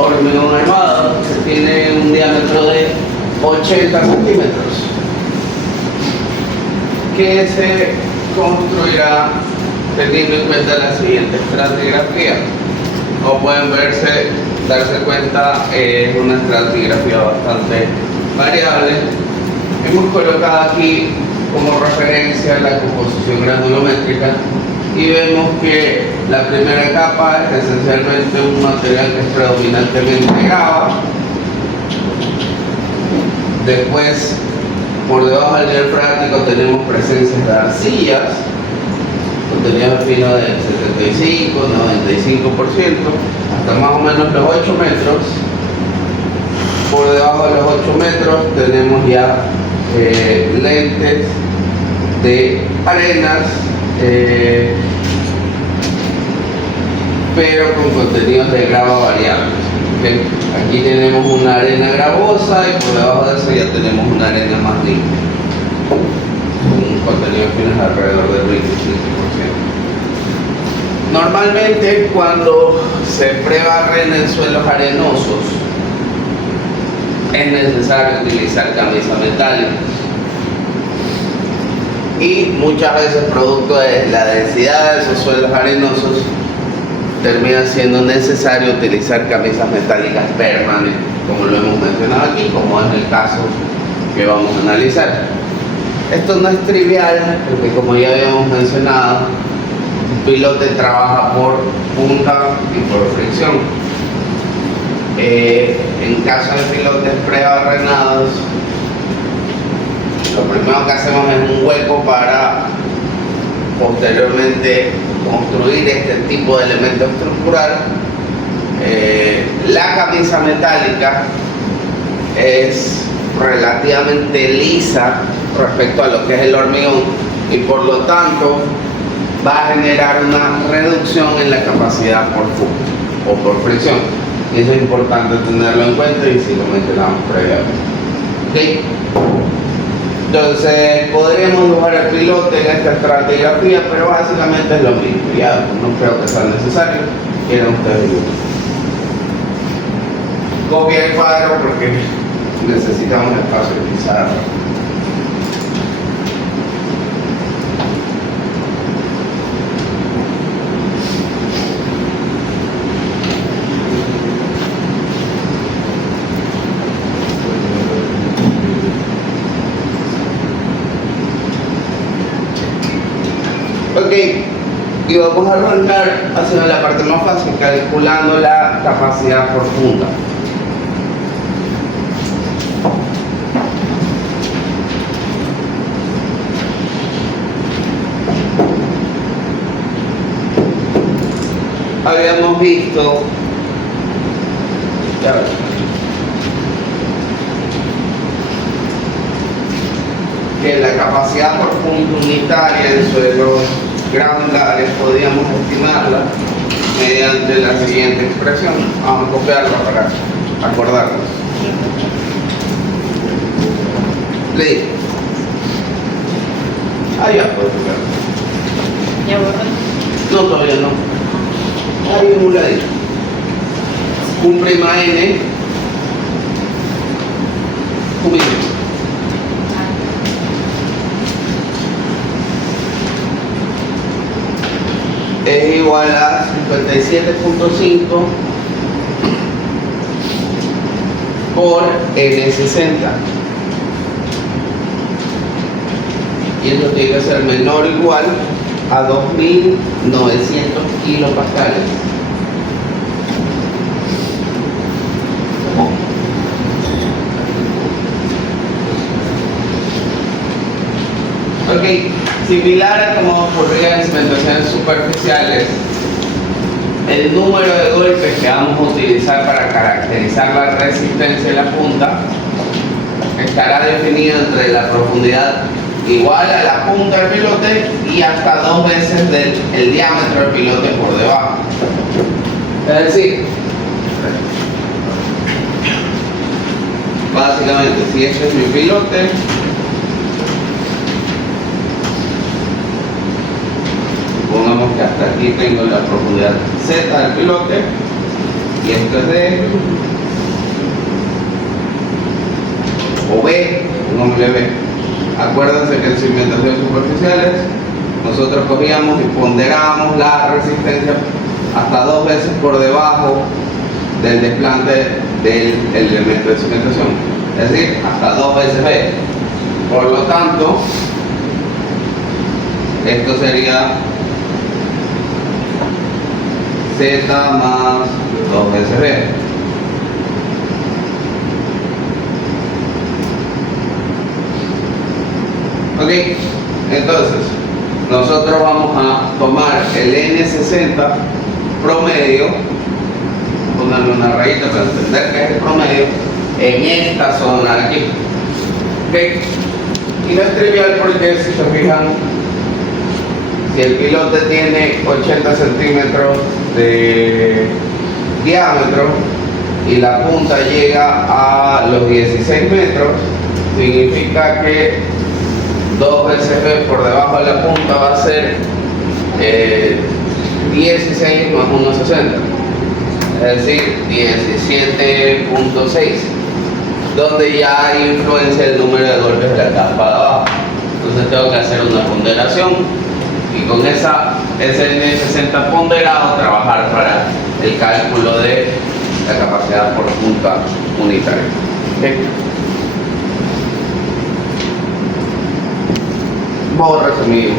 hormigón armado que tiene un diámetro de 80 centímetros, que se construirá teniendo en cuenta la siguiente estratigrafía. Como pueden darse cuenta, es una estratigrafía bastante variable. Hemos colocado aquí como referencia la composición granulométrica y vemos que la primera capa es esencialmente un material que es predominantemente grava. Después, por debajo del nivel freático tenemos presencias de arcillas, contenido fino del 75, 95%, hasta más o menos los 8 metros. Por debajo de los 8 metros tenemos ya lentes de arenas, pero con contenidos de grava variables. ¿Okay? Aquí tenemos una arena gravosa y por debajo de eso ya tenemos una arena más limpia, un contenido fino de alrededor del 25%. Normalmente cuando se prebarren en suelos arenosos es necesario utilizar camisas metálicas, y muchas veces producto de la densidad de esos suelos arenosos termina siendo necesario utilizar camisas metálicas permanentes, como lo hemos mencionado aquí, como es el caso que vamos a analizar. Esto no es trivial porque, como ya habíamos mencionado, un pilote trabaja por punta y por fricción. En caso de pilotes prebarrenados, lo primero que hacemos es un hueco para posteriormente construir este tipo de elemento estructural. La camisa metálica es relativamente lisa respecto a lo que es el hormigón y por lo tanto va a generar una reducción en la capacidad por fuga o por fricción, y eso es importante tenerlo en cuenta y si lo mencionamos previamente. ¿Okay? Entonces podríamos dibujar el pilote en esta estratigrafía, pero básicamente es lo mismo. Ya no creo que sea necesario. Quieran ustedes dibujar. Copia el cuadro porque necesitamos espacio de pizarra. Ok, y vamos a arrancar haciendo la parte más fácil, calculando la capacidad por punta. Habíamos visto que la capacidad por punta unitaria en suelos granulares podíamos estimarla mediante la siguiente expresión. Vamos a copiarla para acordarnos. Leí. Ah, ya puedo copiarlo. ¿Ya borré? No, todavía no. Ahí en un ladito. Un prima n, un mínimo. Es igual a 57.5 por N60, y eso tiene que ser menor o igual a 2900 kilopascales. Ok, similar a como ocurría en cimentaciones superficiales, el número de golpes que vamos a utilizar para caracterizar la resistencia de la punta estará definido entre la profundidad igual a la punta del pilote y hasta 2 veces el diámetro del pilote por debajo. Es decir, básicamente, si este es mi pilote, supongamos que hasta aquí tengo la profundidad Z del pilote, y esto es D, o B, pongámosle B. Acuérdense que en cimentaciones superficiales nosotros cogíamos y ponderábamos la resistencia hasta 2 veces por debajo del desplante del elemento de cimentación, es decir, hasta 2 veces B. Por lo tanto, esto sería Z más 2 veces B. Ok, entonces nosotros vamos a tomar el N60 promedio, ponerle una rayita para entender que es el promedio en esta zona de aquí. Ok, y no es trivial porque si se fijan, si el pilote tiene 80 centímetros de diámetro y la punta llega a los 16 metros, significa que 2 veces B por debajo de la punta va a ser 16 más 1,60, es decir, 17.6, donde ya hay influencia el número de golpes de la capa de abajo. Entonces tengo que hacer una ponderación y con ese N60 ponderado trabajar para el cálculo de la capacidad por punta unitaria. ¿Okay? Vamos a resumir.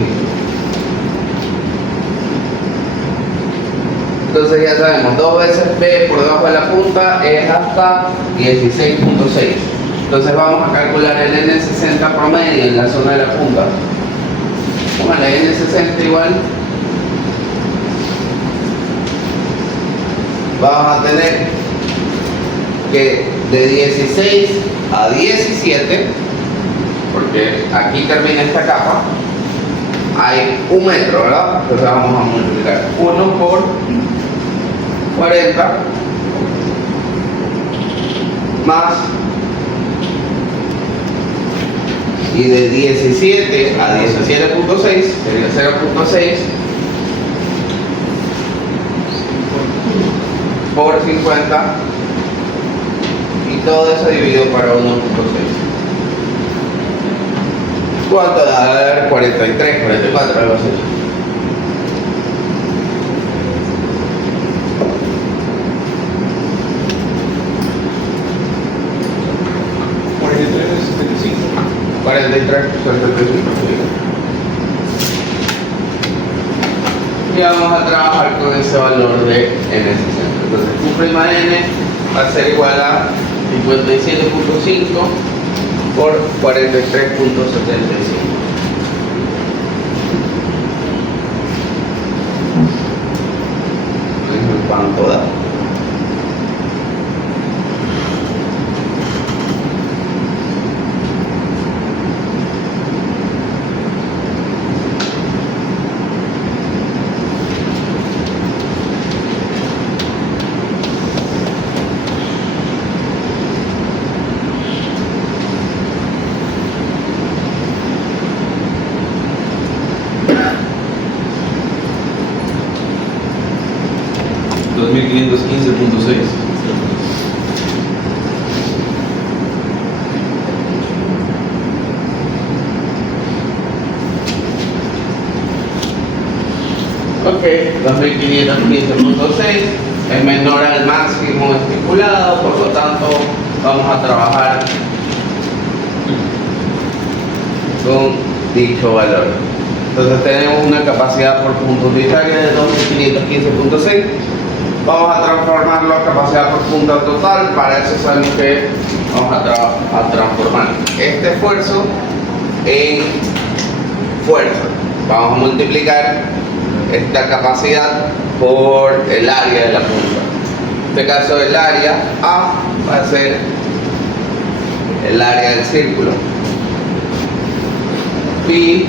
Entonces ya sabemos, 2 veces B por debajo de la punta es hasta 16.6. Entonces vamos a calcular el N60 promedio en la zona de la punta. Bueno, el N60 igual. Vamos a tener que de 16 a 17, porque aquí termina esta capa, hay 1 metro, ¿verdad? Entonces vamos a multiplicar 1 por 40 más, y de 17 a 17.6 sería 0.6 por 50, y todo eso dividido para 1.6. ¿Cuánto da? A ver, 43, 44, algo así. Y vamos a trabajar con ese valor de N60. Entonces Q' N va a ser igual a 57.5 por 43.75. ¿Cuánto da? Ok, 2515.6 es menor al máximo estipulado, por lo tanto vamos a trabajar con dicho valor. Entonces tenemos una capacidad por punto unitaria de 2515.6. Vamos a transformarlo a capacidad por punta total. Para eso sabemos que vamos a transformar este esfuerzo en fuerza. Vamos a multiplicar esta capacidad por el área de la punta. En este caso el área A va a ser el área del círculo. Pi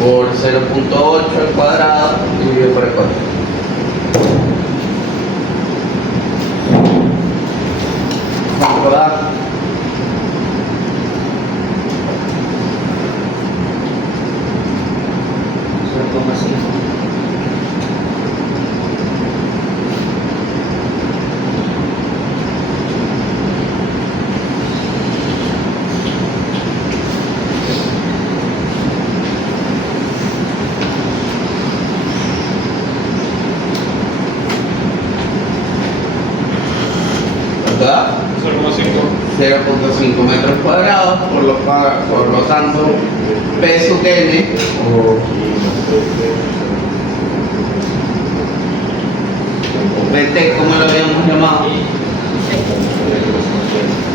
por 0.8 al cuadrado dividido por el 4. ¿Cuánto da? ¿verdad? 0.5 metros cuadrados, por lo tanto, P sub n, o PT, ¿cómo lo habíamos llamado?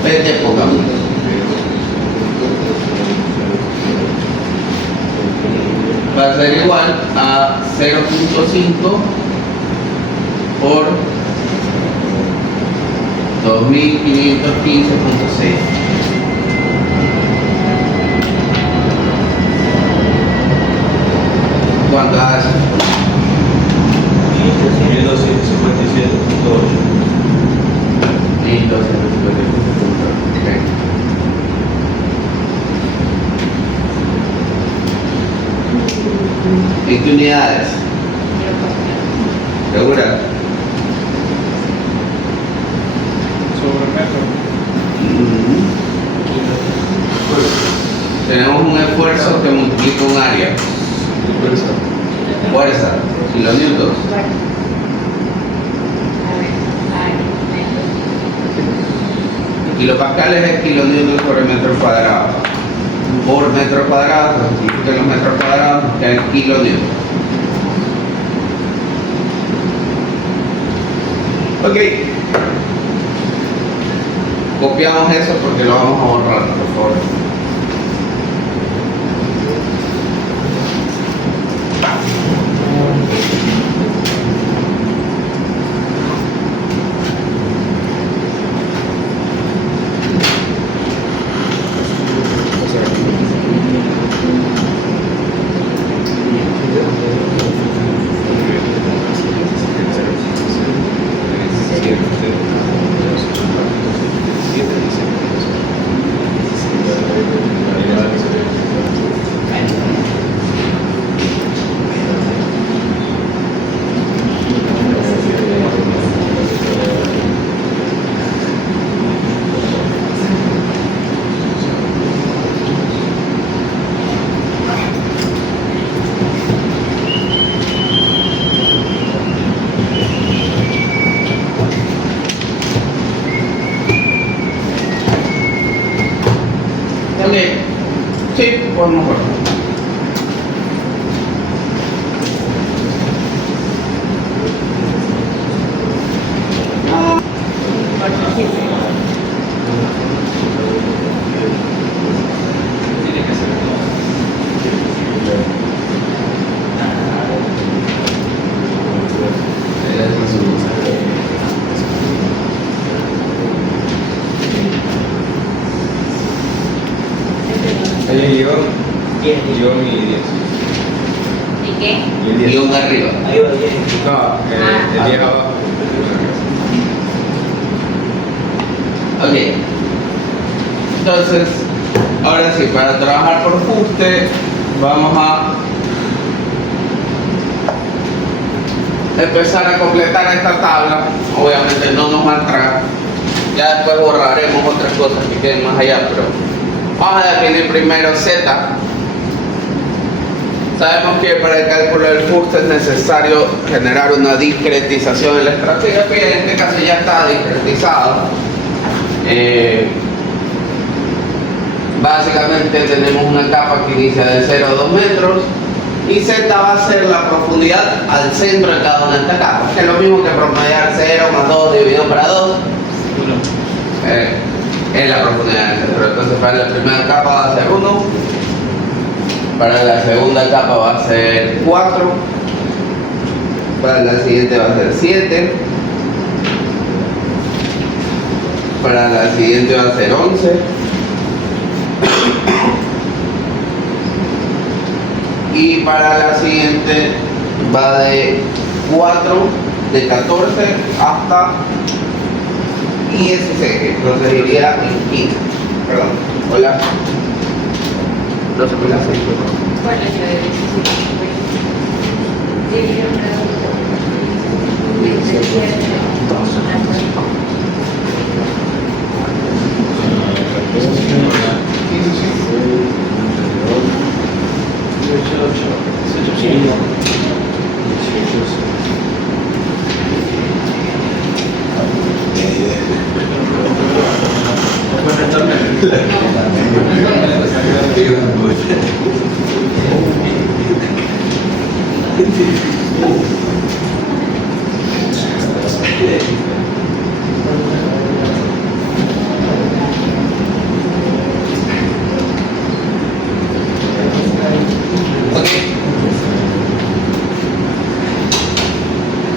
PT, pongamos. Va a ser igual a 0.5 por 2515.6. ¿Cuánto hace? 1257.8. ¿En qué unidades? ¿Segura? Tenemos un esfuerzo que multiplica un área. Fuerza, kilonewtons. Kilopascales es kilonewtons por el metro cuadrado. Por metro cuadrado, se multiplican los metros cuadrados, que es kilonewtons. Ok. Copiamos eso porque lo vamos a borrar, por favor. Sí, podemos ver. Guión y 10. ¿Y qué? Y el 10. Guión arriba. Ahí va 10. No, el 10 abajo. Ok. Entonces, ahora sí, para trabajar por fuste, vamos a empezar a completar esta tabla. Obviamente no nos va a entrar. Ya después borraremos otras cosas que queden más allá, pero vamos a definir primero Z. Sabemos que para el cálculo del fuste es necesario generar una discretización en la estratigrafía, en este caso ya está discretizado. Básicamente tenemos una capa que inicia de 0 a 2 metros y Z va a ser la profundidad al centro de cada una de estas capas, que es lo mismo que promediar 0 más 2 dividido para 2. Es la profundidad del centro. Entonces para la primera capa va a ser 1, para la segunda capa va a ser 4, para la siguiente va a ser 7, para la siguiente va a ser 11, y para la siguiente va de 4, de 14 hasta 16, entonces iría en 15. Perdón, hola. 12 por la 6. Bueno, yo de 17.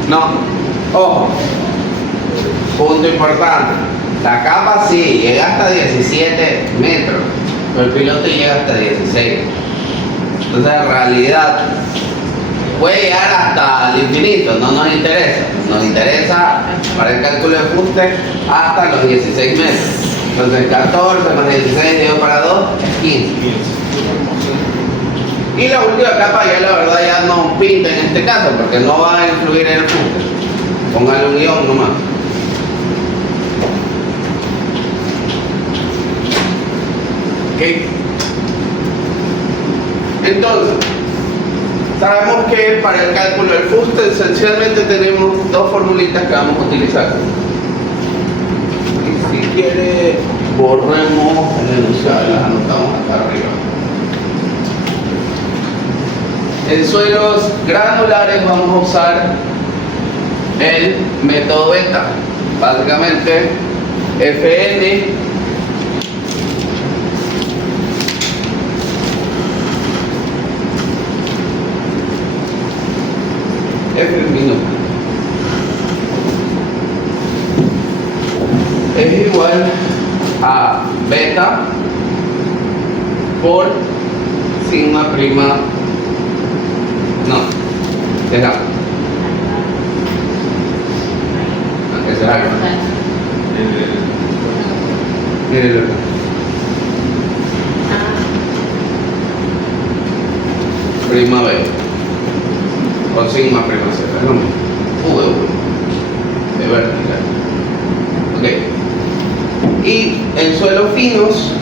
No, ojo, punto importante. La capa sí llega hasta 17 metros, pero el piloto llega hasta 16. Entonces en realidad puede llegar hasta el infinito, no nos interesa. Nos interesa para el cálculo de fuste hasta los 16 metros. Entonces 14 más 16 dividido para 2 es 15. Y la última capa ya la verdad ya no pinta en este caso porque no va a influir en el fuste. Póngale un guión nomás. Ok. Entonces, sabemos que para el cálculo del fuste esencialmente tenemos dos formulitas que vamos a utilizar. Y si quiere, borremos el enunciado y las anotamos acá arriba. En suelos granulares vamos a usar el método beta. Básicamente, Fn F minúsculo es igual a beta por sigma prima. No, dejamos. Ese es algo. Mírenlo acá. Prima B o sigma prima Z, es lo mismo. De vertical. Ok. Y en suelos finos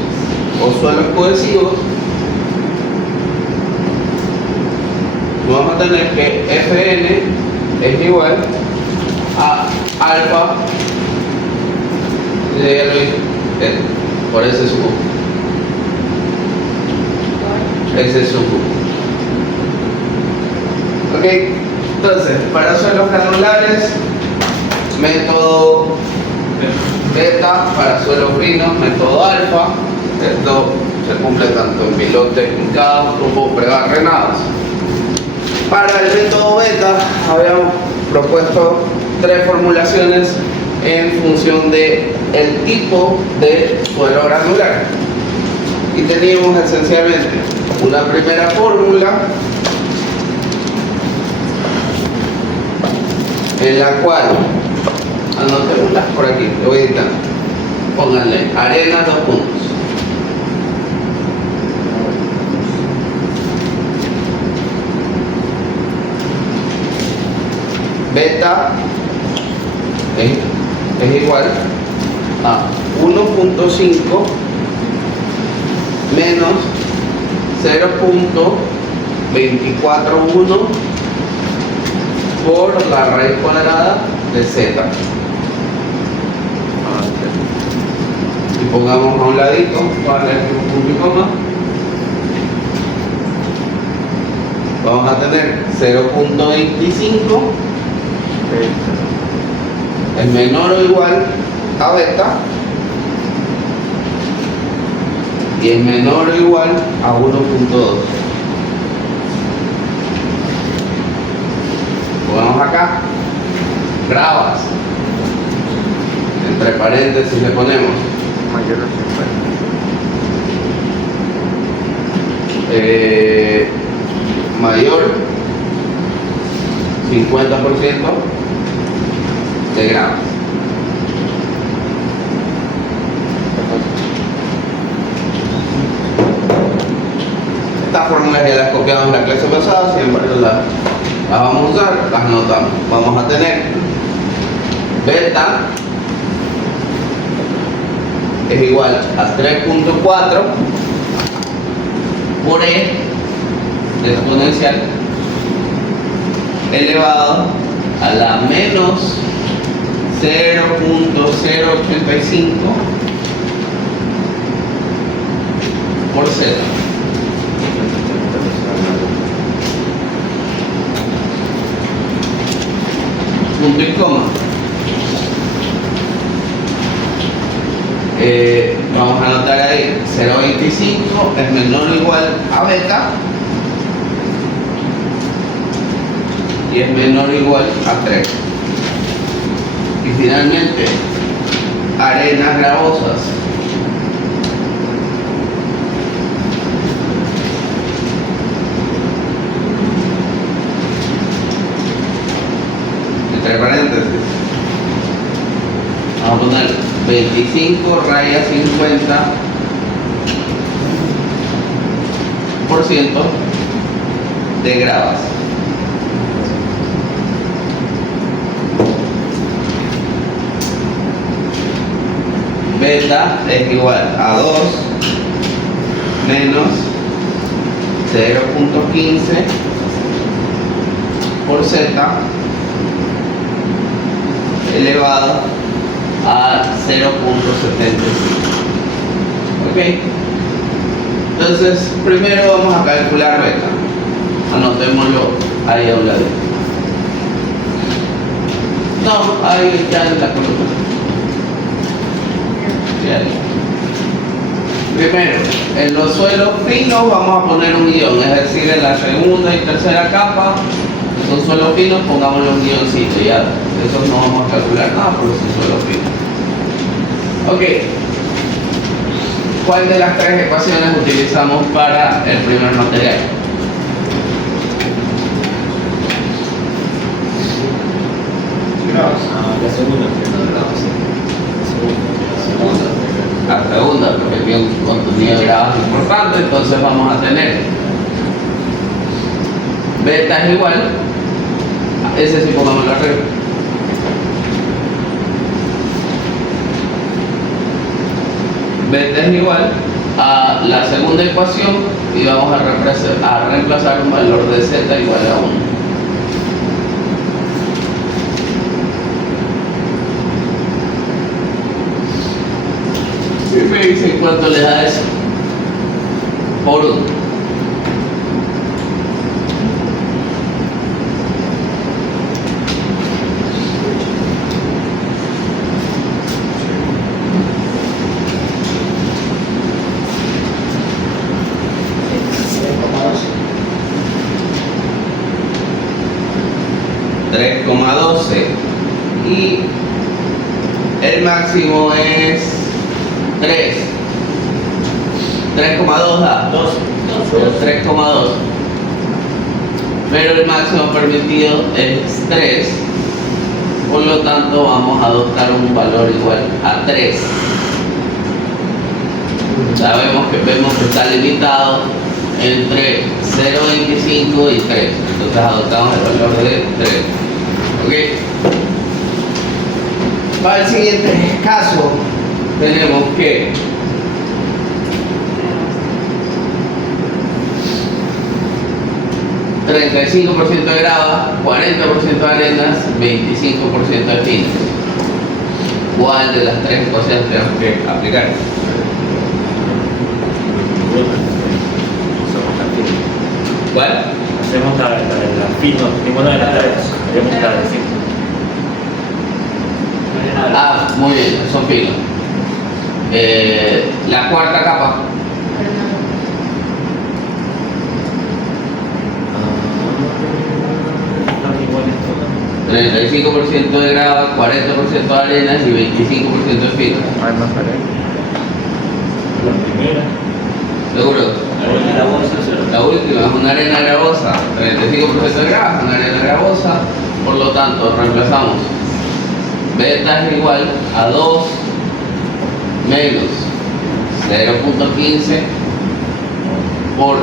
o suelos cohesivos vamos a tener que Fn es igual a alfa, ya lo hice, por ese sub. Ese sub. Ok, entonces, para suelos granulares, método beta, para suelos finos, método alfa. Esto se cumple tanto en pilotes hincados como prebarrenados. Para el método beta habíamos propuesto tres formulaciones en función de el tipo de suelo granular. Y teníamos esencialmente una primera fórmula en la cual, anotémoslas por aquí, lo voy a editar, pónganle arena 2 puntos. Beta es igual a 1.5 menos 0.241 por la raíz cuadrada de z. Y pongamos a un ladito, vale, un punto y coma. Vamos a tener 0.25 es menor o igual a beta y es menor o igual a 1.2. Pongamos acá, grabas, entre paréntesis le ponemos mayor o mayor 50% de gramos. Estas fórmulas ya las copiamos en la clase pasada, siempre las vamos a usar, las anotamos. Vamos a tener beta es igual a 3.4 por E exponencial elevado a la menos 0.085 por Z. Punto y coma. Vamos a anotar ahí 0.25 es menor o igual a beta y es menor o igual a 3. Y finalmente, arenas gravosas. Entre paréntesis, vamos a poner 25 raya 50% de gravas. Beta es igual a 2 menos 0.15 por Z elevado a 0.75. ¿Ok? Entonces, primero vamos a calcular beta. Anotémoslo ahí a un lado. No, ahí ya en la columna. Bien. Primero, en los suelos finos vamos a poner un guión, es decir, en la segunda y tercera capa son suelos finos, pongámosle un guioncito, ya. Eso no vamos a calcular nada porque son suelos finos. Ok. ¿Cuál de las tres ecuaciones utilizamos para el primer material? La segunda. La segunda, porque tiene un contenido de grados importante, entonces vamos a tener beta es igual, ese sí pongamos la regla. Beta es igual a la segunda ecuación y vamos a reemplazar un valor de z igual a 1. Y me dicen cuánto les da eso por 1. Y el máximo es 3. 3,2 da 2. 3,2. Pero el máximo permitido es 3. Por lo tanto vamos a adoptar un valor igual a 3. Sabemos que está limitado entre 0,25 y 3. Entonces adoptamos el valor de 3. ¿Ok? Para el siguiente caso tenemos que $35 de grava, 40% de arenas, 25% de finas. ¿Cuál de las tres cosas tenemos que aplicar? ¿Cuál? Hacemos la fino, ninguna de las tres. Haremos la de cinco. Ah, muy bien, son finos. La cuarta capa. 35% de grava, 40% de arenas y 25% de finas. Hay más arena. La primera. ¿Seguro? La última es una arena gravosa, 35% de grava, una arena gravosa, por lo tanto reemplazamos beta es igual a 2 menos 0.15 por,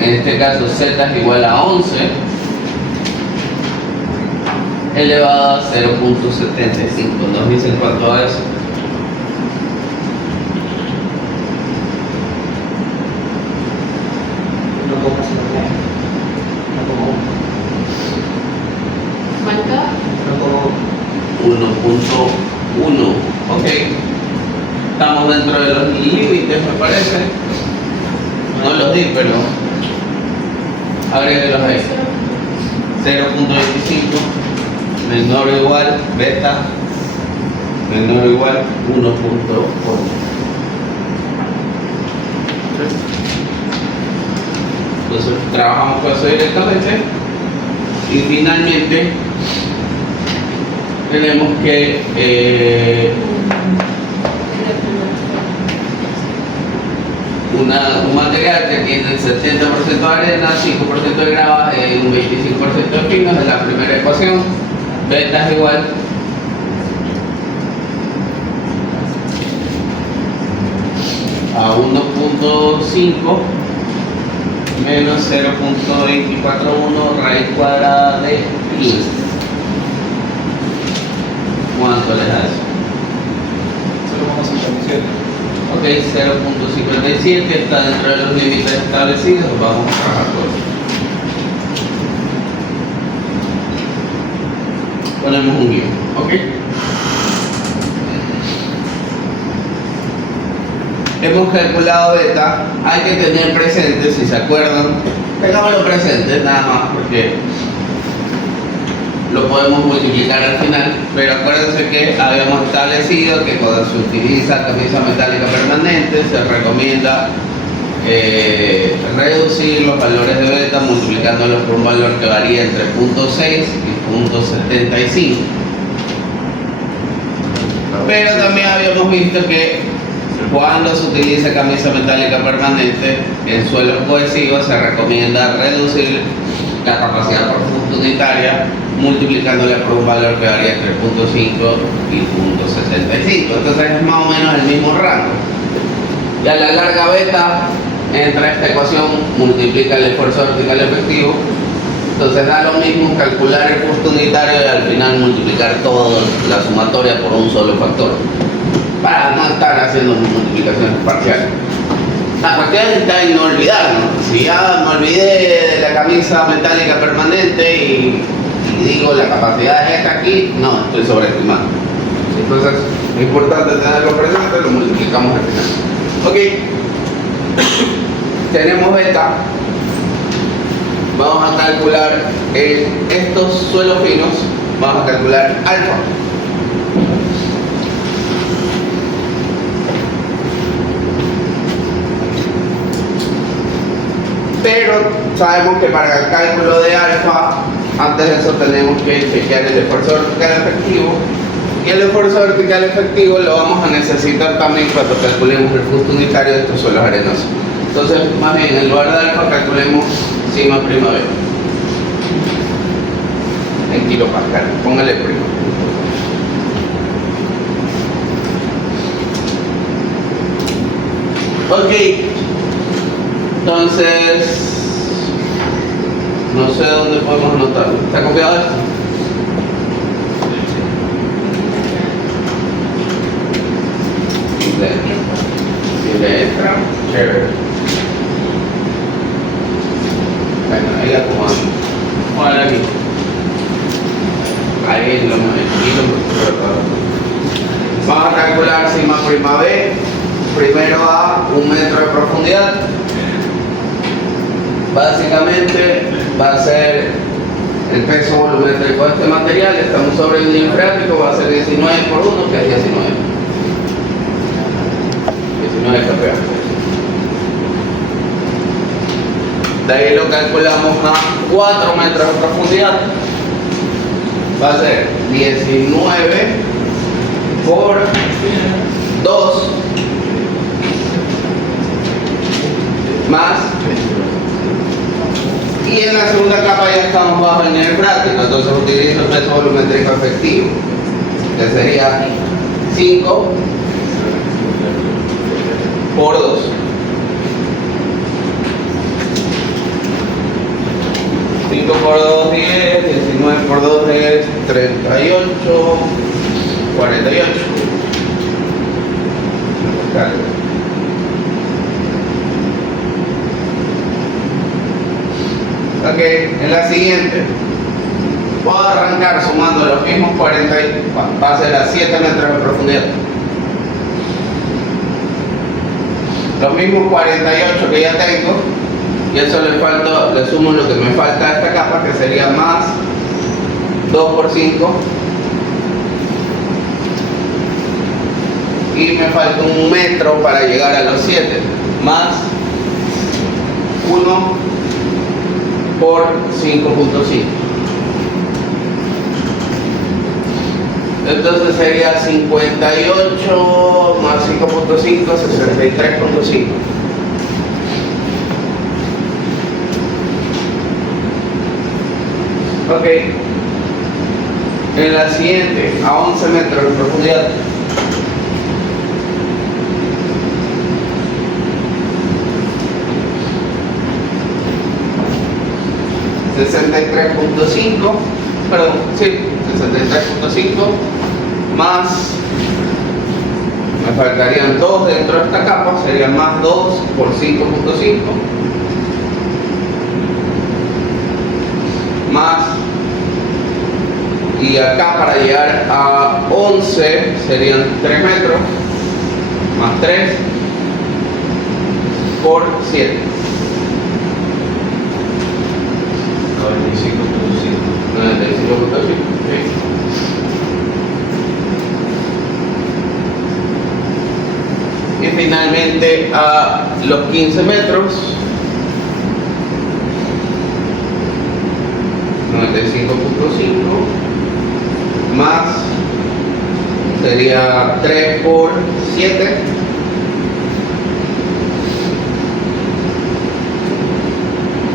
en este caso z es igual a 11 elevado a 0.75. Nos dicen cuánto da eso. ¿Cuánto? 1.1. Ok. Estamos dentro de los límites, me parece. No los di, pero agréguelos ahí. 0.25 menor o igual beta menor o igual 1.8. Entonces trabajamos con eso directamente y finalmente tenemos que un material que tiene el 70% de arena, 5% de grava y un 25% de finos en la primera ecuación. Beta es igual a 1.5 menos 0.241 raíz cuadrada de 15. ¿Cuánto les da eso? 0.57. Ok, 0.57 está dentro de los límites establecidos. Vamos a trabajar con eso. Ponemos un guión, ok. Hemos calculado beta. Hay que tener presente, si se acuerdan, tengámoslo presente nada más porque lo podemos multiplicar al final, pero acuérdense que habíamos establecido que cuando se utiliza camisa metálica permanente se recomienda reducir los valores de beta multiplicándolos por un valor que varía entre 0.6 y 0.75. Pero también habíamos visto que cuando se utiliza camisa metálica permanente en suelos cohesivos se recomienda reducir la capacidad por punto unitaria multiplicándole por un valor que varía entre 0.5 y 0.75. Entonces es más o menos el mismo rango. Y a la larga beta entra esta ecuación, multiplica el esfuerzo vertical efectivo. Entonces da lo mismo calcular el punto unitario y al final multiplicar toda la sumatoria por un solo factor, para no estar haciendo multiplicaciones parciales. La cuestión está en no olvidarnos. Si ya me olvidé de la camisa metálica permanente y digo la capacidad es esta aquí, no, estoy sobreestimando. Entonces es importante tenerlo presente, lo multiplicamos al final. Ok, tenemos beta. Vamos a calcular estos suelos finos, vamos a calcular alfa. Pero sabemos que para el cálculo de alfa, antes de eso tenemos que chequear el esfuerzo vertical efectivo. Y el esfuerzo vertical efectivo lo vamos a necesitar también cuando calculemos el punto unitario de estos suelos arenosos. Entonces, más bien, en lugar de alfa, calculemos sigma prima b. En kilopascal, póngale prima. Ok. Entonces, no sé dónde podemos anotarlo. ¿Está copiado esto? Si le entra, chévere. Bueno, ahí la acomodamos. Vamos a ver aquí. Ahí lo vamos a calcular sigma prima b. Primero a 1 metro de profundidad. Básicamente va a ser el peso volumétrico de este material. Estamos sobre el nivel freático, va a ser 19 por 1, que es 19. 19 kPa. De ahí lo calculamos a 4 metros de profundidad. Va a ser 19 por 2 más. Y en la segunda capa ya estamos bajo el nivel freático, entonces utilizo el peso volumétrico efectivo, que sería 5 por 2. 5 por 2, 10, 19 por 2 es 38, 48. Ok, en la siguiente puedo arrancar sumando los mismos 40, va a ser a 7 metros de profundidad. Los mismos 48 que ya tengo, y eso le sumo lo que me falta a esta capa, que sería más 2 por 5, y me falta 1 metro para llegar a los 7, más 1 por 5.5. Entonces sería 58 más 5.5, 63.5. Ok. En la siguiente, a 11 metros de profundidad. $63.5, perdón, sí, 63.5 más, me faltarían 2 dentro de esta capa, serían más 2 por 5.5 más, y acá para llegar a 11 serían 3 metros más 3 por 7. 95.5. Sí. Y finalmente a los 15 metros, 95.5 más sería 3 por 7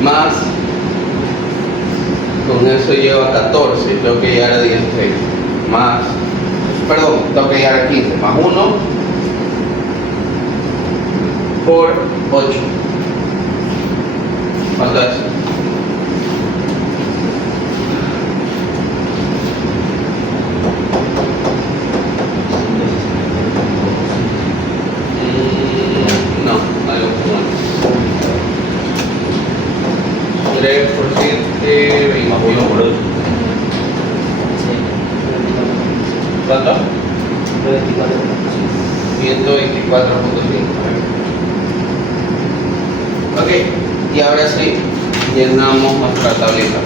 más, con eso llego a 14, tengo que llegar a 16, más, perdón, tengo que llegar a 15, más 1 por 8. ¿Cuánto es? No, algo como 3 por 7, 21. Más 1 por 8. ¿Cuánto? 124.5. Ok, y ahora sí, llenamos nuestra tablita.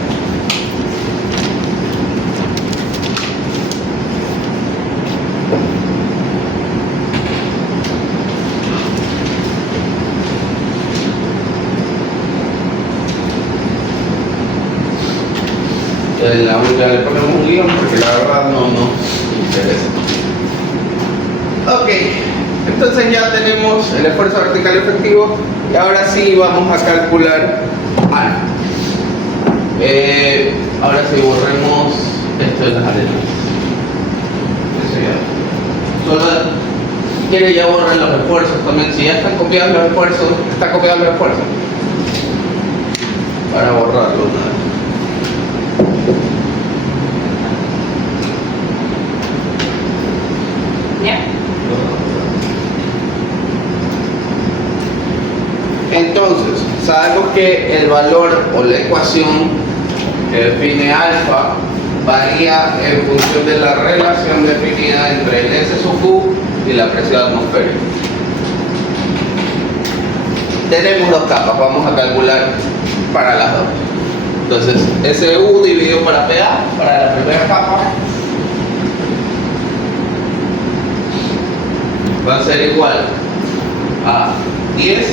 La única le ponemos un guión porque la verdad no nos interesa. Ok, entonces ya tenemos el esfuerzo vertical efectivo y ahora sí vamos a calcular alfa. Ahora sí borremos esto de las arenas. Eso ya. Solo quiere ya borrar los esfuerzos también. Si ya están copiados los esfuerzos, está copiado los esfuerzos. Para borrarlo una vez. Entonces, sabemos que el valor o la ecuación que define alfa varía en función de la relación definida entre el S sub Q y la presión atmosférica. Tenemos dos capas, vamos a calcular para las dos. Entonces, SU dividido para PA, para la primera capa, va a ser igual a 10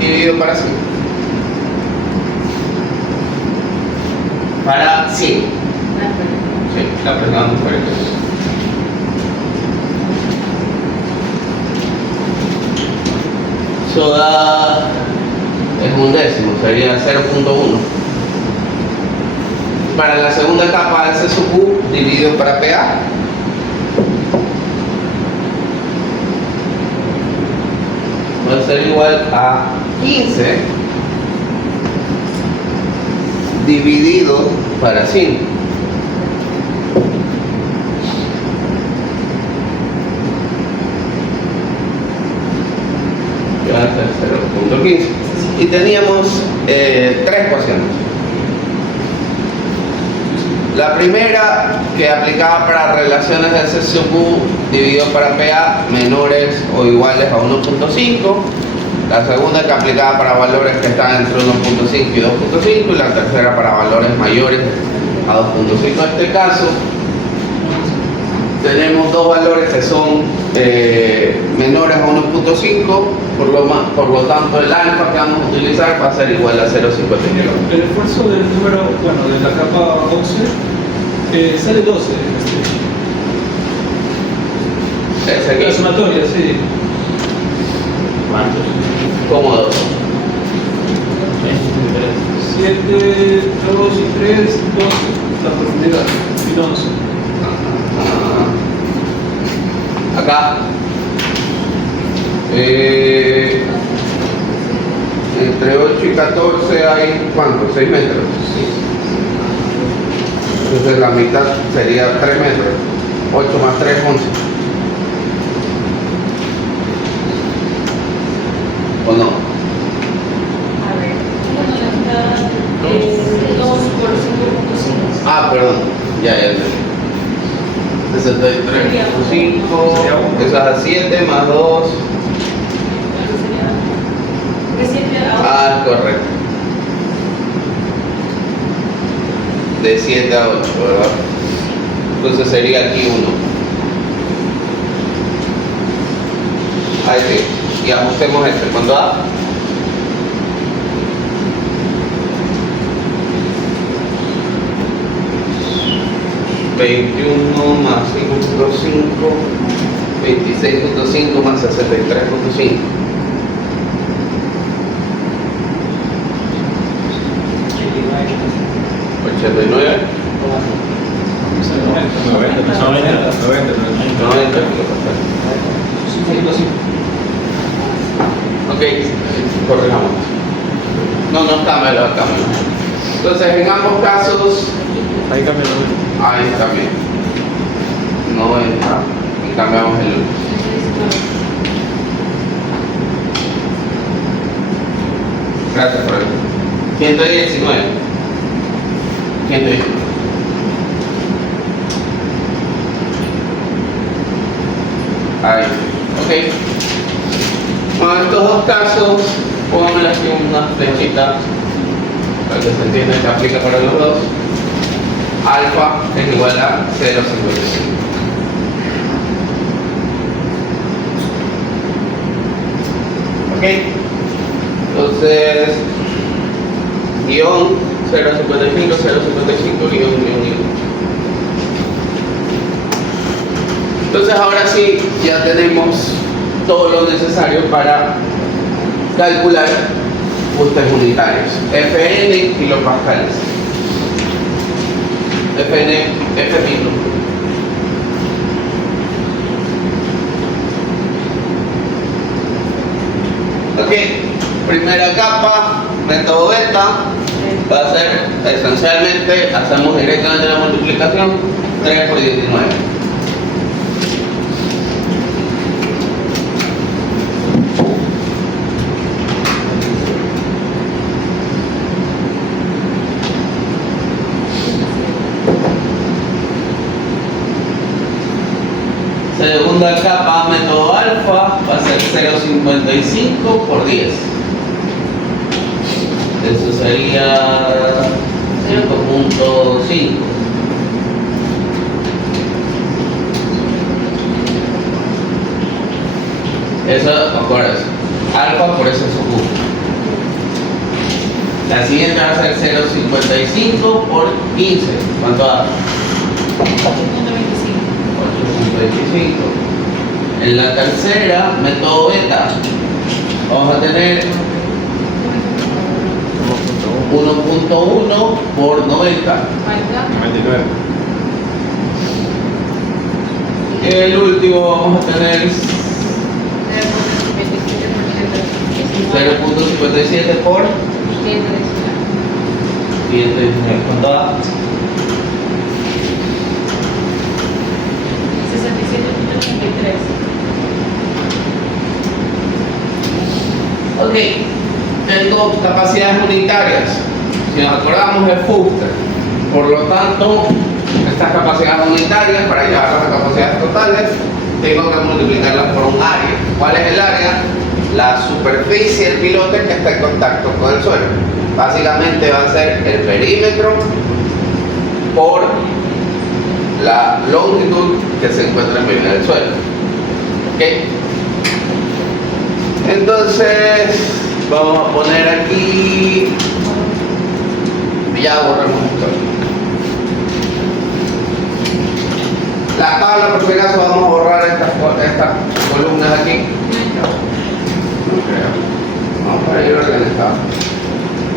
dividido para 5. Para 100. Sí, la presión atmosférica. Eso da, es un décimo, sería 0.1. Para la segunda capa, S sub Q dividido para PA, va a ser igual a 15 dividido para 5. Que va a ser 0.15. Y teníamos 3 ecuaciones. La primera, que aplicaba para relaciones de C sub U dividido para PA menores o iguales a 1.5. La segunda, que aplicaba para valores que están entre 1.5 y 2.5. Y la tercera, para valores mayores a 2.5. En este caso, tenemos dos valores que son menores a 1.5, por lo tanto el alfa que vamos a utilizar va a ser igual a 0.51. El esfuerzo del número, bueno, de la capa 11 sale 12 en Ese La aquí, sumatoria, sí. ¿Cuántos? cómodo. 7, 2 y 3, 12, la profundidad. Y 11. Acá. Entre 8 y 14 hay, ¿cuánto? 6 metros. Entonces la mitad sería 3 metros. 8 más 3, 11. ¿O no? A ver, uno está 2 por 5.5. Ah, perdón. Ya entendí. 63.5. Eso es a 7 más 2. De 7 a 8. Ah, correcto. De 7 a 8, ¿verdad? Entonces sería aquí 1. Ahí sí. Y ajustemos este. ¿Cuánto da? $21 más 5.5, 26.5 más 63.5. 89, 90. Ok, corrijamos. No, cámbialo. Entonces, en ambos casos, Ahí cambia la ahí también 90 y cambiamos el 1. Gracias por eso. 119. 119. Ahí. Ok. Bueno, en estos dos casos, pónganme aquí una flechita para que se entienda que aplica para los dos. Alfa es igual a 0.55. Ok. Entonces, guión 0.55, 0.55, guión. Entonces ahora sí, ya tenemos todo lo necesario para calcular ajustes unitarios. Fn kilopascales. F micro. Ok, primera capa, método beta, va a ser esencialmente, hacemos directamente la multiplicación, 3 por 19. Segunda capa, método alfa, va a ser 0.55 por 10. Eso sería 5.5. Eso, acuérdense, alfa por ese sub. La siguiente va a ser 0.55 por 15. ¿Cuánto da? 8.25. En la tercera, método beta, vamos a tener 1.1 por 90. Falta 99. Y el último vamos a tener 0.57 por 119. ¿Cuánto da? 67.33. Ok, tengo capacidades unitarias. Si nos acordamos de Fuster, Por lo tanto, estas capacidades unitarias, para llevarlas a capacidades totales, tengo que multiplicarlas por un área. ¿Cuál es el área? La superficie del pilote que está en contacto con el suelo. Básicamente va a ser el perímetro por la longitud que se encuentra en medio del suelo. ¿Ok? Entonces, vamos a poner aquí, ya borramos esto. La tabla, por si acaso, vamos a borrar estas columnas aquí. No creo. Vamos para ir organizado.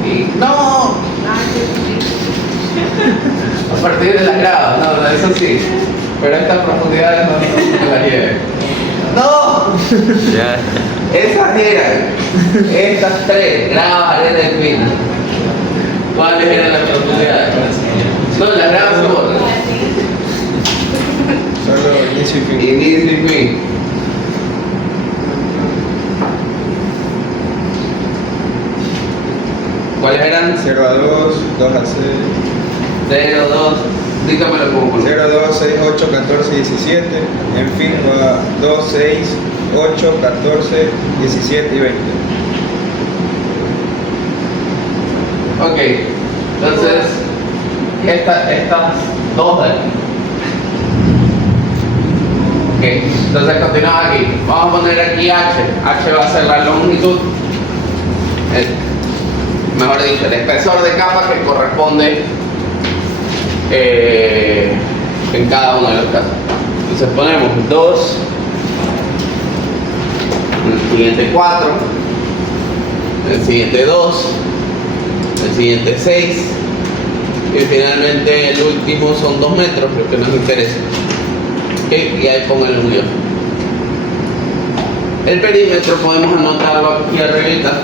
Y ¡no! A partir de las gradas, no, eso sí. Pero estas profundidades no las lleven. ¡No! Ya. Esas eran estas tres, grava, arena y pina. ¿Cuáles eran las profundidades? No, las gravas se borran. Solo inicio y fin. Inicio y fin. ¿Cuáles eran? 0 a 2, 2 a 6. 0, 2, dígamelo como por 0, 2, 6, 8, 14, 17. En fin, va 2, 6, 8, 14, 17 y 20. Ok, entonces, estas dos de aquí. Ok, entonces continuamos aquí. Vamos a poner aquí H. H va a ser la longitud. Mejor dicho, el espesor de capa que corresponde en cada uno de los casos. Entonces ponemos 2, el siguiente 4, el siguiente 2, el siguiente 6 y finalmente el último son 2 metros, lo que nos interesa. ¿Okay? Y ahí pongo el guión. El perímetro podemos anotarlo aquí arribita.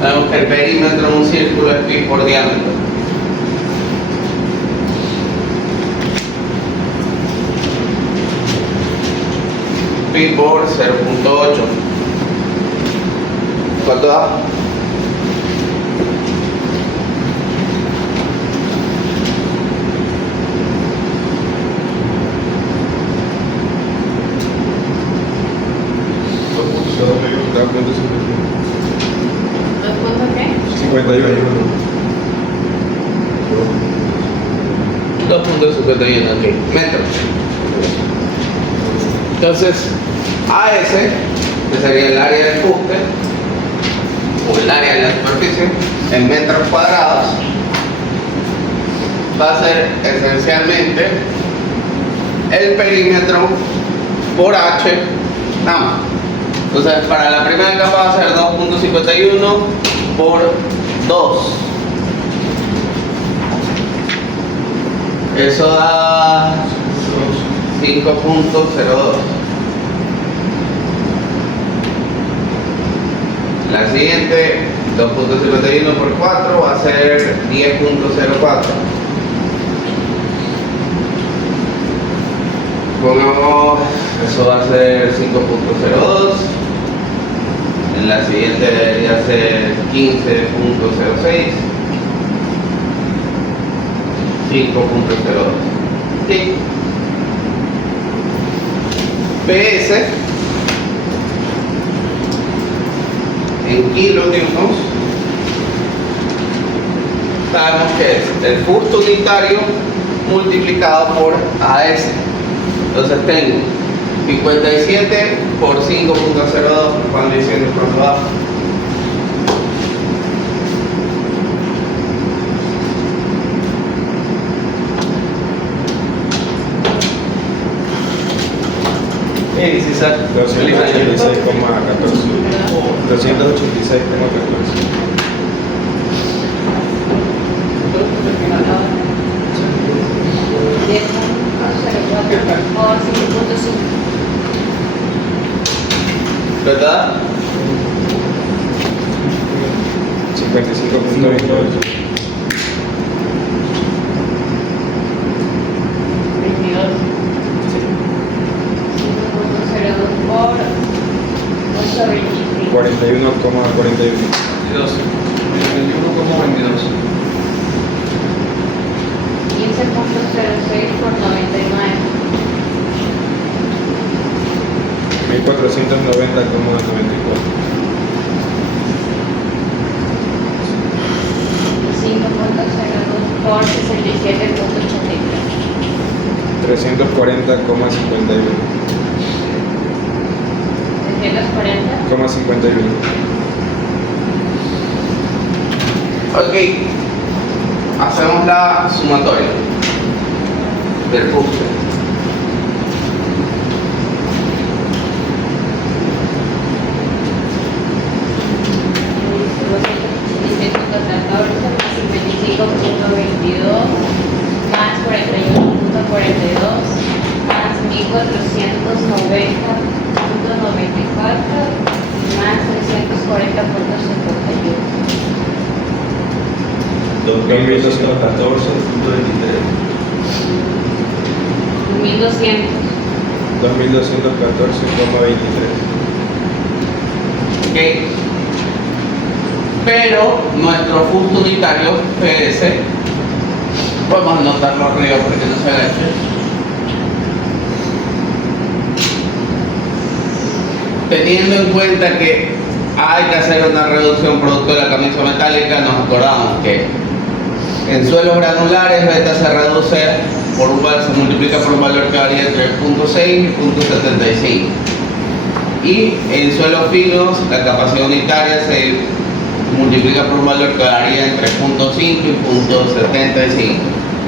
Sabemos que el perímetro de un círculo es pi por diámetro. Pi por 0.8. ¿Cuánto da? ¿2.51? 51. 2.51, ok, metros. Entonces, AS, que sería el área de fuste, o el área de la superficie, en metros cuadrados, va a ser esencialmente el perímetro por H, nada más. Entonces, para la primera capa va a ser 2.51 por 2. Eso da 5.02. La siguiente, 2.51 por 4, va a ser 10.04. Pongamos, eso va a ser 5.02. En la siguiente debería ser 15.06. 5.02. ¿Sí? PS en kilonewtons, sabemos que es el fuste unitario multiplicado por AS. Entonces tengo 57 por 5.02, van diciendo cuánto va. Sí, César. 286,14. 286,14. Por 5.5. ¿Verdad? 55,28. 22. 5.02 por 8.25. 41,41. 22. 21,22. 15.06 por 99. 1490,94. 5.02 por 67.83. 340,51. 340. Ok, hacemos la sumatoria del fuste. Más 55.22 más 41.42 más 1490.94 más 340.51. 2214.23. 1200. 2214,23. Ok, pero nuestro fuste unitario PS, podemos anotarlo arriba porque no se agache. Teniendo en cuenta que hay que hacer una reducción producto de la camisa metálica, nos acordamos que en suelos granulares beta se reduce por un valor, se multiplica por un valor que varía entre 0.6 y 0.75. Y en suelos finos la capacidad unitaria se multiplica por un valor que varía entre 0.5 y 0.75.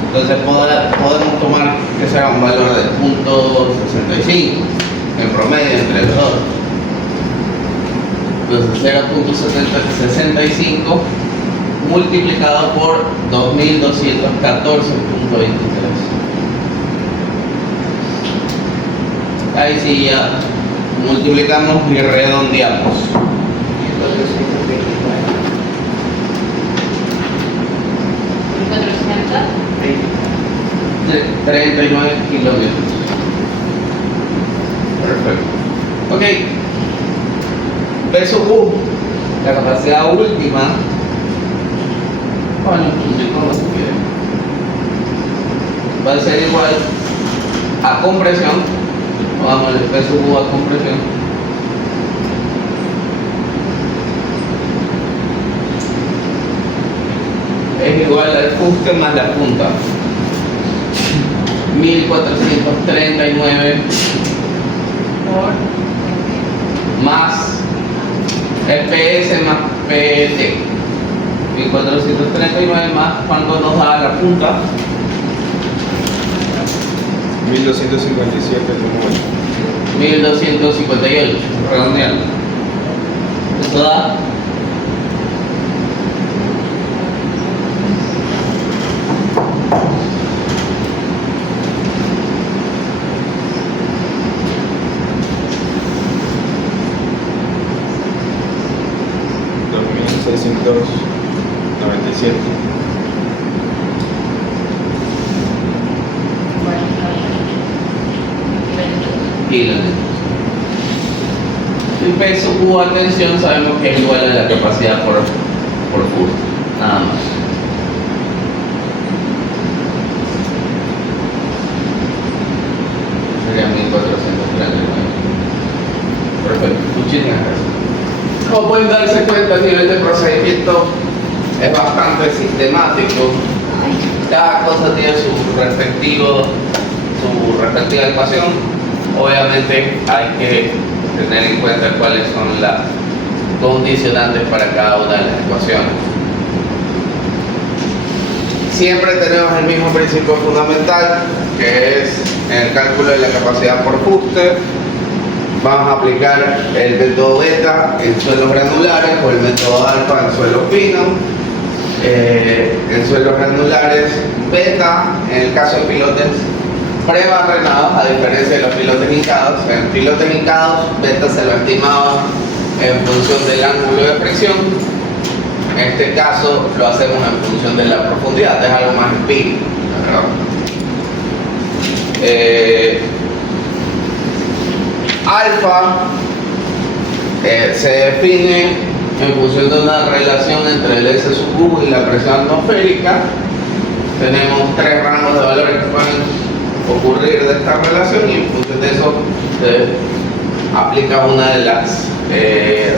Entonces podemos tomar que sea un valor de 0.65 en promedio entre los dos. Entonces 0.65 multiplicado por 2214.23. Ahí sí ya multiplicamos y redondeamos. 39 kilómetros. Perfecto. Ok. Peso Q, la capacidad última. Bueno, va a ser igual a compresión. Vamos el peso Q a compresión. Es igual al fuste más la punta. 1439 Por más FPS más PT. 1439 más cuánto nos da la punta. 1257,8. 1258, redondeando. Eso da 2697. kilómetros. El peso Q a tensión sabemos que es igual a la capacidad por fuste, nada más. Sería 1439. Perfecto, muchísimas gracias. Como pueden darse cuenta, el nivel de procedimiento es bastante sistemático. Cada cosa tiene su respectiva ecuación. Obviamente hay que tener en cuenta cuáles son las condicionantes para cada una de las ecuaciones. Siempre tenemos el mismo principio fundamental, que es en el cálculo de la capacidad por fuste. Vamos a aplicar el método beta en suelos granulares o el método alfa en suelos finos. En suelos granulares, beta, en el caso de pilotes prebarrenados, a diferencia de los pilotes hincados. En pilotes hincados, beta se lo estimaba en función del ángulo de fricción. En este caso lo hacemos en función de la profundidad, es algo más empírico, ¿verdad? Alfa se define en función de una relación entre el S sub U y la presión atmosférica, tenemos tres rangos de valores que pueden ocurrir de esta relación y en función de eso se aplica una de las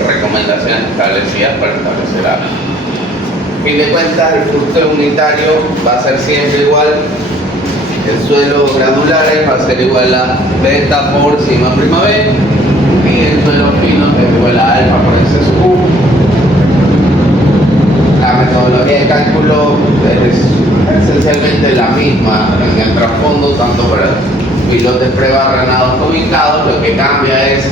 recomendaciones establecidas para establecer algo. A fin de cuentas, el fuste unitario va a ser siempre igual, el suelo granulares va a ser igual a beta por sigma prima b y el suelo fino es igual a alfa por S sub u. La metodología de cálculo es esencialmente la misma en el trasfondo, tanto para pilotes prebarranados como ubicados. Lo que cambia es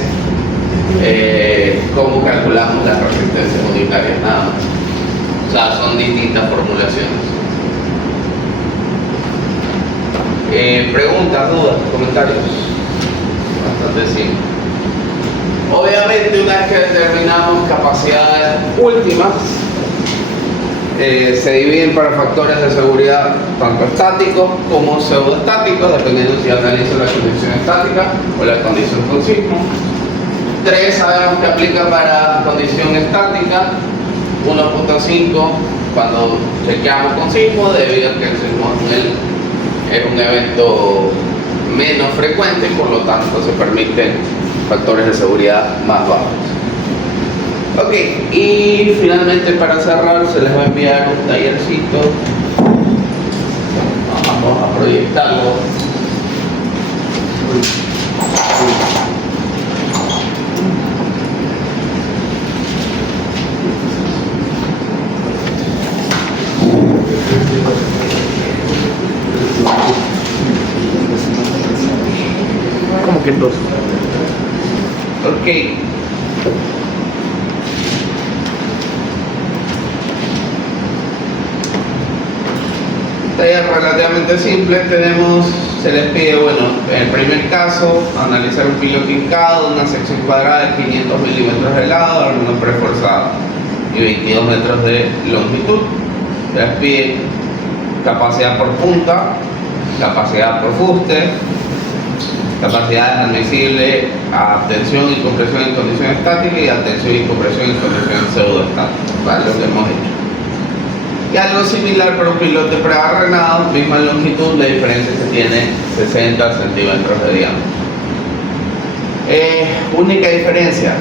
cómo calculamos las resistencias unitarias, nada más. O sea, son distintas formulaciones. Preguntas, dudas, comentarios. Bastante simple. Obviamente, una vez que determinamos capacidades últimas, se dividen para factores de seguridad tanto estáticos como pseudoestáticos, dependiendo si analizo la condición estática o la condición con sismo. 3 sabemos que aplica para condición estática, 1.5 cuando chequeamos con sismo, debido a que el sismo es un evento menos frecuente y por lo tanto se permiten factores de seguridad más bajos. Ok, y finalmente para cerrar se les va a enviar un tallercito. Vamos a proyectarlo. ¿Cómo que en dos? Ok. Taller relativamente simple. Se les pide, bueno, en el primer caso, analizar un piloto hincado, una sección cuadrada de 500 milímetros de lado, no preforzado y 22 metros de longitud. Se les pide capacidad por punta, capacidad por fuste, capacidades admisibles a tensión y compresión en condición estática y a tensión y compresión en condición pseudoestática, ¿vale? Lo que hemos hecho. Y algo similar para un pilote prebarrenado, misma longitud, la diferencia es que tiene 60 centímetros de diámetro. Única diferencia.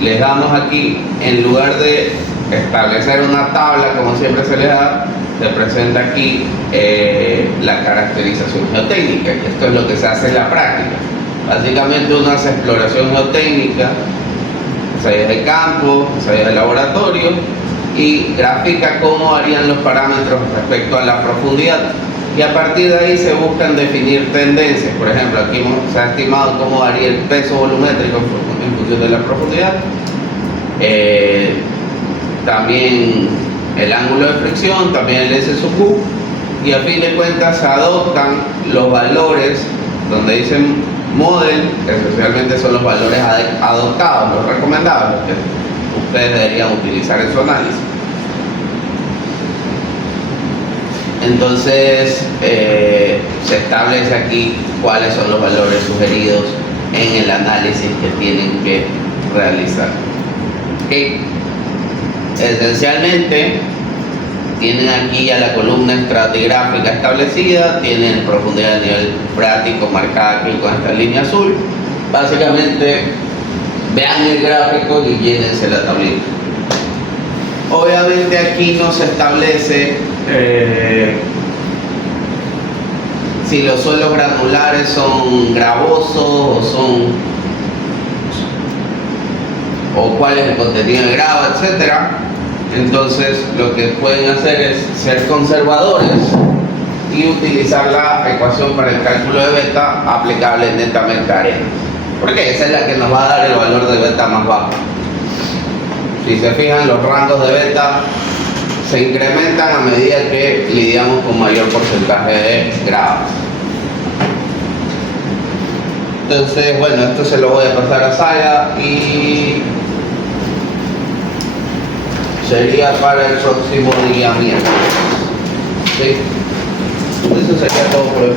Les damos aquí, en lugar de establecer una tabla como siempre se les da, se presenta aquí la caracterización geotécnica, y esto es lo que se hace en la práctica. Básicamente uno hace exploración geotécnica, ensayos de campo, ensayos de laboratorio y grafica cómo varían los parámetros respecto a la profundidad. Y a partir de ahí se buscan definir tendencias. Por ejemplo, aquí se ha estimado cómo varía el peso volumétrico en función de la profundidad. También el ángulo de fricción, también el S sub u. Y a fin de cuentas se adoptan los valores donde dicen model, que esencialmente son los valores adoptados, los recomendados, los que ustedes deberían utilizar en su análisis. Entonces se establece aquí cuáles son los valores sugeridos en el análisis que tienen que realizar. ¿Okay? Esencialmente tienen aquí ya la columna estratigráfica establecida, tienen profundidad de nivel freático marcada aquí con esta línea azul. Básicamente vean el gráfico y llénense la tablita. Obviamente aquí no se establece si los suelos granulares son gravosos o cuál es el contenido de grava, etcétera. Entonces lo que pueden hacer es ser conservadores y utilizar la ecuación para el cálculo de beta aplicable netamente a arena, porque esa es la que nos va a dar el valor de beta más bajo. Si se fijan, los rangos de beta se incrementan a medida que lidiamos con mayor porcentaje de gravas. Entonces, bueno, esto se lo voy a pasar a Saya y sería para el próximo día miércoles. ¿Sí? Eso sería todo por hoy.